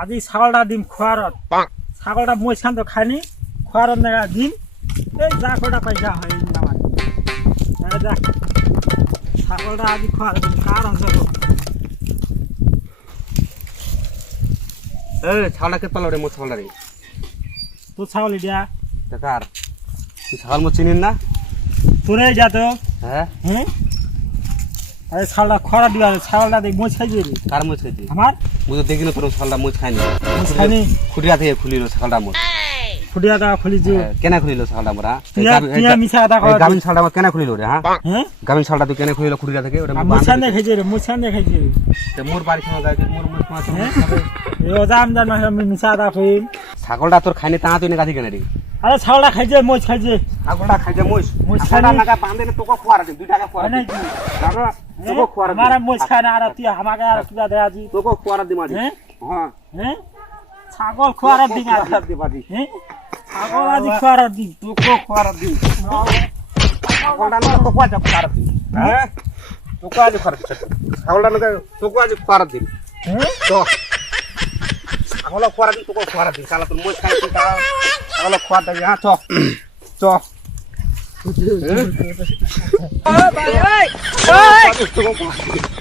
আজি ছাগলটা দিম খোয়ারত ছাগলটা মই শান্ত খাইনি খোয়ারত নেগা দিম এই যা কটা পয়সা হয় আমার যা ছাগলটা আজি খোয়ার দিম কার অঞ্চল ছাগলটা কে পালো রে মোর ছাগলটা রে তোর ছাগল দিয়া দেখার তুই ছাগল মোর চিনিস না তোরে যা তো হ্যাঁ হ্যাঁ আরে ছাগলটা খরা দিবা ছাগলটা দেখ মই খাই রে কার মোচ খাইছি আমার মুই তো দেখি না তোর ছাগলটা মোচ খাইনি মই খাইনি খুঁটিয়া থেকে খুলিল ছাগলটা মোর ফুটিয়া দা খুলিছো কেনা খুলিল ছাগলটা মোরা তুই মিছা দা কর গামিন ছাগলটা মোর কেনা খুলিল রে হ্যাঁ হ্যাঁ গামিন ছাগলটা তুই কেনা খুলিল খুঁটিয়া থেকে ওটা মই সামনে খাইছে রে মই সামনে খাইছে মোর বাড়ি সঙ্গে যাইছে মোর মোর পাঁচ এই ওজাম জান আমি মিছা দা কইম ছাগলটা তোর খাইনি তা তুই গাছি কেনা রে আরে ছাগলটা খাইছে মই খাইছে ছাগলটা খাইছে মোচ মোচ ছাগলটা খাইনি। নাকা বাঁধে না তোকে খোয়ার দিন 2 টাকা খোয়ার নাই দিন কি তোকে খোয়ার দিন हमारा मोच खाना आ रहा थी हमारे यार किया दे आजी তোকে খোয়ার দিন মাঝে हैं হ্যাঁ हैं ছাগল খোয়ার দিন খোয়ার দিন বাজি हैं ছাগল আজি খোয়ার দিন তোকে খোয়ার দিন ছাগলটা না তোকে আজ খোয়ার দিন হ্যাঁ তোকে আজ খোয়ার দিন ছাগলটা না তোকে আজ খোয়ার দিন हैं তো ছাগল খোয়ার দিন তোকে খোয়ার দিন শালা তোর মোচ খাইছি তা ছাগল খোয়ার দিন হ্যাঁ চ ओए भाई ओए ओए